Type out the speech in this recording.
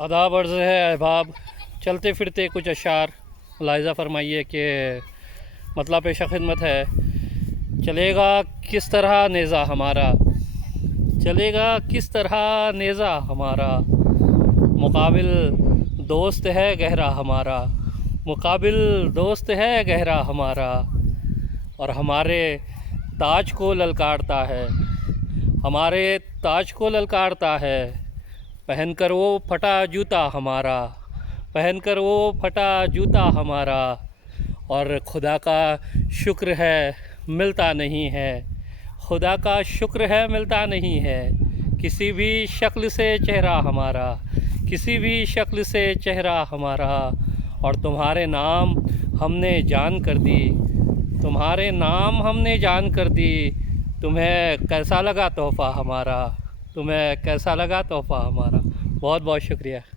आदाब अर्ज़ है अहबाब। चलते फिरते कुछ अशार मुलाहिज़ा फरमाइए कि मतलब पेशा खिदमत है। चलेगा किस तरह नेज़ा हमारा, चलेगा किस तरह नेज़ा हमारा, मुकाबिल दोस्त है गहरा हमारा, मुकाबिल दोस्त है गहरा हमारा। और हमारे ताज को ललकारता है, हमारे ताज को ललकारता है। पहनकर वो फटा जूता हमारा, पहनकर वो फटा जूता हमारा। और खुदा का शुक्र है मिलता नहीं है, खुदा का शुक्र है मिलता नहीं है। किसी भी शक्ल से चेहरा हमारा, किसी भी शक्ल से चेहरा हमारा। और तुम्हारे नाम हमने जान कर दी, तुम्हारे नाम हमने जान कर दी। तुम्हें कैसा लगा तोहफ़ा हमारा, तुम्हें कैसा लगा तोहफ़ा हमारा। बहुत बहुत शुक्रिया।